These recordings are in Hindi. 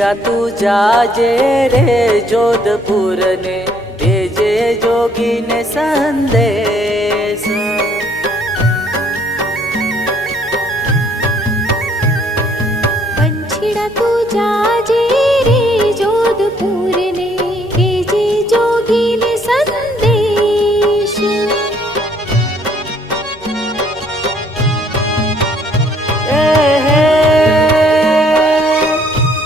पंछीड़ा तू जाजे रे जोधपुर ने भेजे जोगी ने संदेश। पंछीड़ा तू जाजे रे जोधपुर ने भेजे जोगी ने संदेश।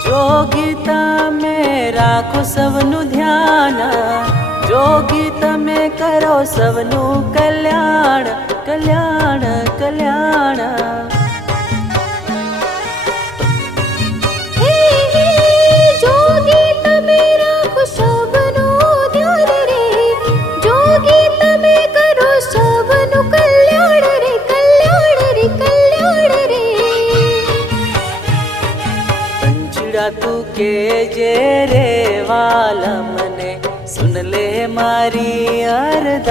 जोगी तमे राखो सबनु ध्यान, जोगी तमे करो सबनु कल्याण कल्याण कल्याण। जोगी तमे राखो सबनु ध्यान रे, जोगी तमे करो सबनु कल्याण रे कल्याण रे कल्याण रे। पंछीड़ा तू के जे रे वाला मने सुन ले मारी अरदास।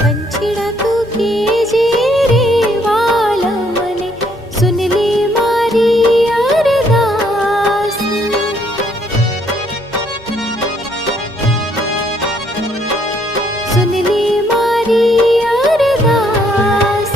पंछीड़ा तू के जे रे वाला मने सुन ले मारी अरदास। सुन ले मारी अरदास।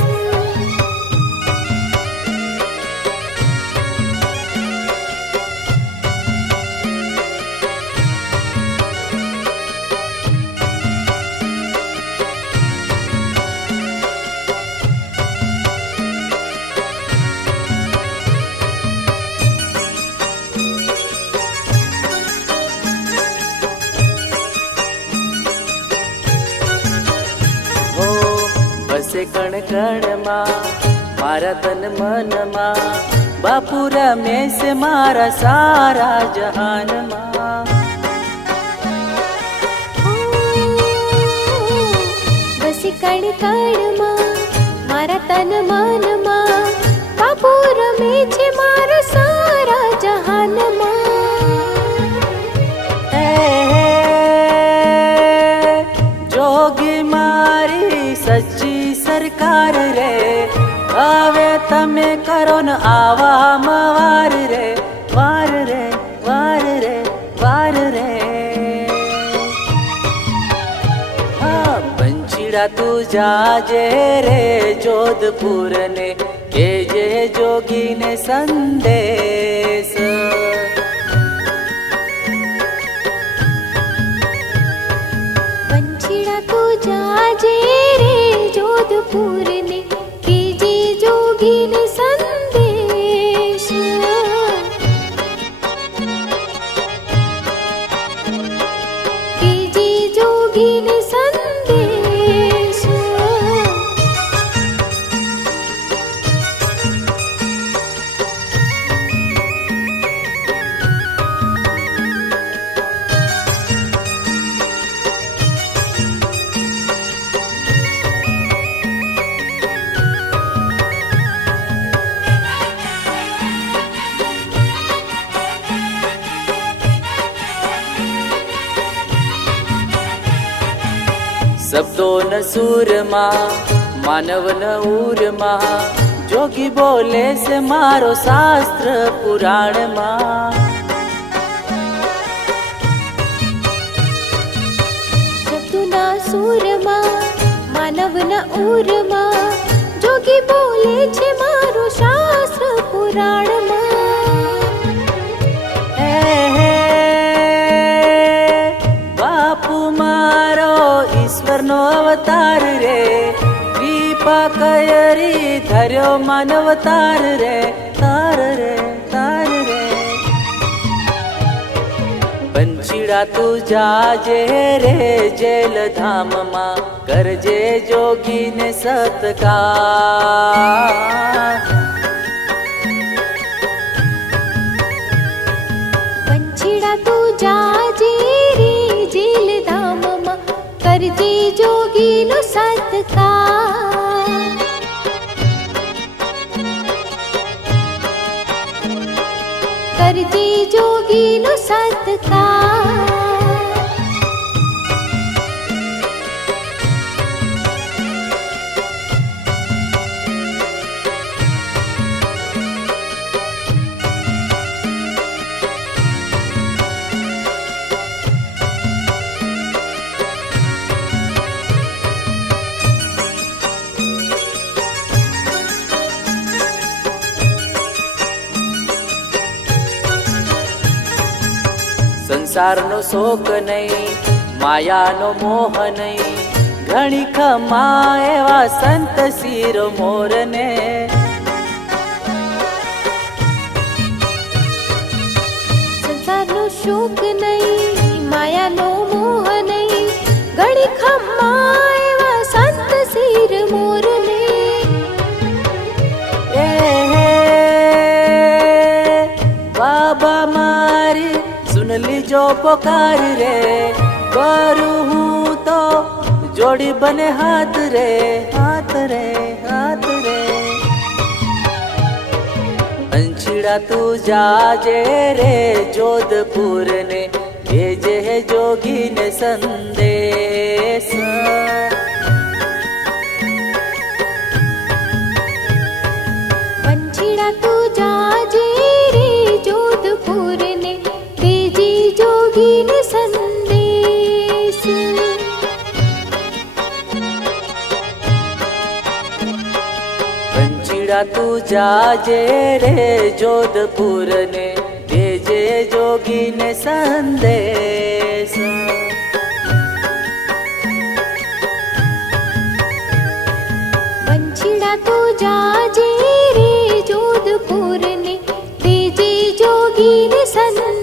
बसे कण कण मां मारा तन मन मां, बापू रमेश मारा सारा जहान मां। बस कण कण मां मारा तन मन मां, बापू रमेश मारा सारा जहान मां। जोगी मारी सच्ची सरकार रे, आवे तमे करो न आवा वार रे वार रे वार रे वार रे। हाँ पंछीड़ा तू जाजे रे जोधपुर ने के जे जोगी ने संदेश। पंछीड़ा तू जाजे रे जोधपुर ने के जे जोगी ने संदेश। के जे जोगी ने संदेश। शब्दो न सूर मां मानव न ऊर मां, जोगी बोले से मारो शास्त्र पुराण मां। शब्दो न सूर मां मानव न ऊर मां, जोगी बोले छे मारो शास्त्र पुराण मां। बापू मारो ईश्वर नो अवतार रे, कृपा कयरी धर्यो मानव तार रे तार रे तार रे। पंछीड़ा तू जाजे रे जेल धाम मां, करजे जोगी ने सत्कार। पंछीड़ा तू जाजे रे जेल धाम मां, करजे जोगी नो सत्कार। करजे जोगी नो सत्कार। સંસારનો શોક નહીં, માયાનો મોહ નહીં, ઘણી ખમા એવા સંત શિર મોરને. સંસારનો શોક નહીં, માયાનો મોહ નહીં, ઘણી ખમ્મા એવા સંત શિર મોરને. એ બાબા મારી સુન લીજો પોકાર રે, કરું હું તો જોડી બને હાથ રે, હાથ રે, હાથ રે. અંશીડા તું જાજે રે જોધપુર ને, भेजे है जोगी ने संदेश. पंछीड़ा तू जाजे रे जोधपुर ने, भेजे जोगी ने संदेश. पंछीड़ा तू जाजे रे जोधपुर ने, भेजे जोगी ने संदेश. पंछीड़ा तू जाजे रे जोधपुर ने, भेजे जोगी ने संदेश.